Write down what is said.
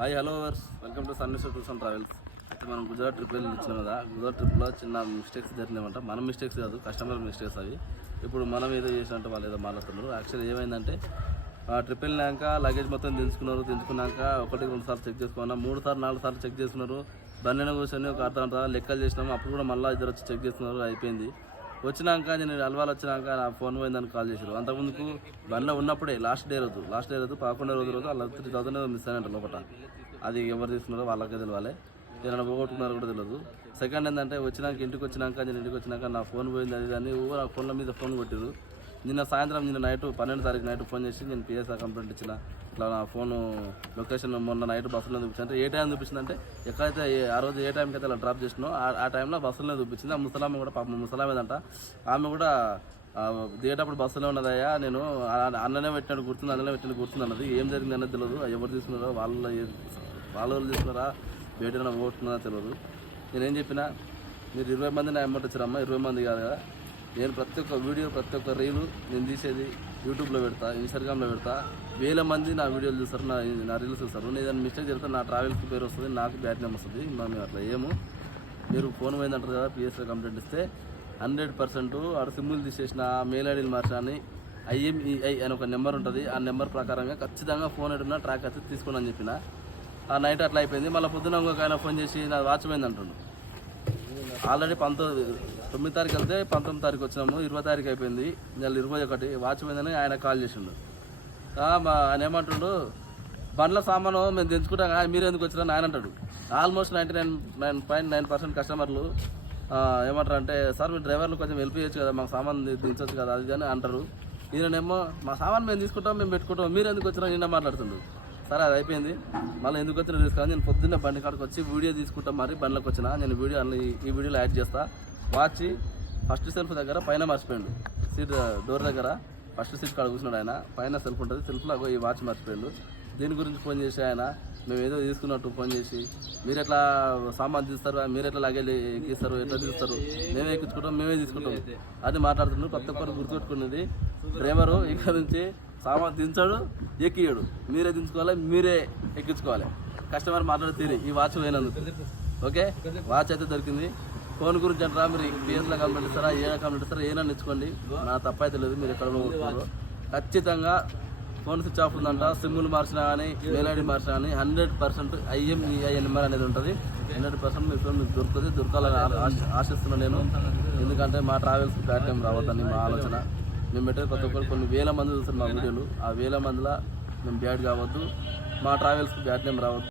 Hi hello వర్స్ welcome to sun tours and travels. అయితే మనం గుజరాత్ ట్రిప్ వెళ్ళి ఇచ్చినాం కదా. గుజరాత్ ట్రిప్లో చిన్న మిస్టేక్స్ జరిగినామంట. మన మిస్టేక్స్ కాదు, కస్టమర్ మిస్టేక్స్ అవి. ఇప్పుడు మనం ఏదో చేసినట్టు వాళ్ళు ఏదో మాట్లాడుతున్నారు. యాక్చువల్లీ ఏమైందంటే ట్రిప్ వెళ్ళినాక లగేజ్ మొత్తం దించుకున్నాక 1-2 సార్లు చెక్ చేసుకున్నా, 3 సార్లు 4 సార్లు చెక్ చేసుకున్నారు. బండిన కూర్చొని ఒక అర్ధ లెక్కలు చేసినాము. అప్పుడు కూడా మళ్ళీ ఇద్దరు వచ్చి చెక్ చేసుకున్నారు. అయిపోయింది. వచ్చినాక నేను అలవాలు వచ్చినాక నా ఫోన్ పోయిందని కాల్ చేశారు. అంతకుముందుకు బండిలో ఉన్నప్పుడే లాస్ట్ డే రోజు 11వ రోజు అలా 3000 మిస్ అయినట్టు లోపల. అది ఎవరు తీసుకున్నారో వాళ్ళకే తెలియాలి. ఏమైనా పోగొట్టుకున్నారో కూడా తెలియదు. సెకండ్ ఏంటంటే ఇంటికి వచ్చినాక నా ఫోన్ పోయింది. అది కానీ నా ఫోన్ల మీద ఫోన్ కొట్టారు. నిన్న నైట్ 12వ తారీఖు నైట్ ఫోన్ చేసి నేను పిఎస్ఆర్ కంప్లైంట్ ఇచ్చిన. ఇట్లా నా ఫోను లొకేషన్ మొన్న నైట్ బస్సులో చూపించింది. అంటే ఏ టైం చూపించిందంటే ఎక్కడైతే ఆ రోజు ఏ టైంకి అయితే అలా డ్రాప్ చేసినో ఆ టైంలో బస్సులోనే చూపించింది. ఆ ముసలామె కూడా పాపం ముసలామేదంట. ఆమె కూడా దిగేటప్పుడు బస్సులో ఉన్నదయ్యా, నేను అన్ననే పెట్టినట్టు గుర్తుంది అన్నది. ఏం జరిగింది అనేది తెలియదు. ఎవరు తీసుకున్నారో వాళ్ళు తీసుకున్నారా, బయటైనా పోగొట్టుకున్నారా తెలియదు. నేనేం చెప్పినా, మీరు 20 మంది నా అమౌంట్ వచ్చారమ్మా, 20 మంది కాదు కదా. నేను ప్రతి ఒక్క వీడియో, ప్రతి ఒక్క రీలు నేను తీసేది యూట్యూబ్లో పెడతా, ఇన్స్టాగ్రామ్లో పెడతా. 1000 మంది నా వీడియోలు చూస్తారు, నా రీల్స్ చూస్తారు. నేను ఏదైనా మిస్టేక్ చేస్తే నా ట్రావెల్స్కి పేరు వస్తుంది, నాకు బ్యాడ్ నేమ్ వస్తుంది. మేము అట్లా మీరు ఫోన్ పోయిందంటారు కదా, పిఎస్ఆర్ కంప్లైంట్ ఇస్తే 100% ఆడ సిమ్ములు తీసేసిన, మెయిల్ ఐడీలు మార్చాని, IMEI అని ఒక నెంబర్ ఉంటుంది. ఆ నెంబర్ ప్రకారంగా ఖచ్చితంగా ఫోన్ ఎడున్నా ట్రాక్ అయితే తీసుకోండి అని చెప్పిన. ఆ నైట్ అట్లా అయిపోయింది. మళ్ళీ పొద్దున ఇంకొక ఆయన ఫోన్ చేసి నా వాచ్ పోయింది అంటుండు. ఆల్రెడీ 9 తారీఖు వెళ్తే 19 తారీఖు వచ్చినాము, 20 తారీఖు అయిపోయింది, నెల 21 వాచ్ పోయిందని ఆయన కాల్ చేసిండు. ఆయన ఏమంటుండు, బండ్ల సామాను మేము తెచ్చుకుంటాం, మీరు ఎందుకు వచ్చినా ఆయన అంటాడు. ఆల్మోస్ట్ 99.9% కస్టమర్లు ఏమంటారు అంటే, సార్ మీ డ్రైవర్లు కొంచెం హెల్ప్ చేయొచ్చు కదా, మాకు సామాన్ దించవచ్చు కదా, అది కానీ అంటారు. ఈయనేమో మా సామాన్ మేము తీసుకుంటాం, మేము పెట్టుకుంటాం, మీరు ఎందుకు వచ్చినా నిన్న మాట్లాడుతుండు. సరే అది అయిపోయింది. మళ్ళీ ఎందుకు వచ్చినా తీసుకుని నేను పొద్దున్నే బండి కాడికి వచ్చి వీడియో తీసుకుంటాం. మరి బండ్లోకి వచ్చిన నేను ఈ వీడియోలో యాడ్ చేస్తా. వాచ్ ఫస్ట్ సెల్ఫ్ దగ్గర పైన మర్చిపోయాడు, సీట్ డోర్ దగ్గర ఫస్ట్ సీట్ కాడ కూర్చున్నాడు ఆయన. పైన సెల్ఫ్ ఉంటుంది, సెల్ఫ్లో ఈ వాచ్ మర్చిపోయాడు. దీని గురించి ఫోన్ చేసి ఆయన మేము ఏదో తీసుకున్నట్టు ఫోన్ చేసి, మీరు ఎట్లా సామాన్ తీస్తారు, మీరు ఎట్లా లగేజ్ ఎక్కిస్తారు, ఎట్లా తీస్తారు, మేమే ఎక్కించుకుంటాం, మేమే తీసుకుంటాం అది మాట్లాడుతున్నాడు. ప్రతి ఒక్కరు గుర్తుపెట్టుకున్నది, డ్రైవరు ఇక్కడ నుంచి సామాన్ దించాడు, ఎక్కియాడు, మీరే దించుకోవాలి, మీరే ఎక్కించుకోవాలి. కస్టమర్ మాట్లాడి తీరి ఈ వాచ్ పోయినందుకు. ఓకే, వాచ్ అయితే దొరికింది. ఫోన్ గురించి అంటారా, మీరు పిఎస్లో కంప్లైంట్ ఇస్తారా, కంప్లైంట్ ఇస్తారా, ఏమైనా ఇచ్చుకోండి, నా తప్పైతే లేదు. మీరు ఎక్కడ కొనుక్కున్నారో ఖచ్చితంగా ఫోన్ స్విచ్ ఆఫ్ ఉందంట. సిమ్ములు మార్చినా కానీ, మెయిల్ ఐడి మార్చినా కానీ 100% IMEI నెంబర్ అనేది ఉంటుంది. 100% మీ ఫోన్ మీకు దొరకాలని ఆశిస్తున్నాను నేను. ఎందుకంటే మా ట్రావెల్స్కి బ్యాడ్ టైం రావద్దని మా ఆలోచన. మేము పెట్టే ప్రతి ఒక్కరు కొన్ని 1000 మంది చూస్తారు మా వీడియోలు. ఆ 1000 మందిలో మేము బ్యాడ్ కావద్దు, మా ట్రావెల్స్కి బ్యాడ్ టైం రావద్దు.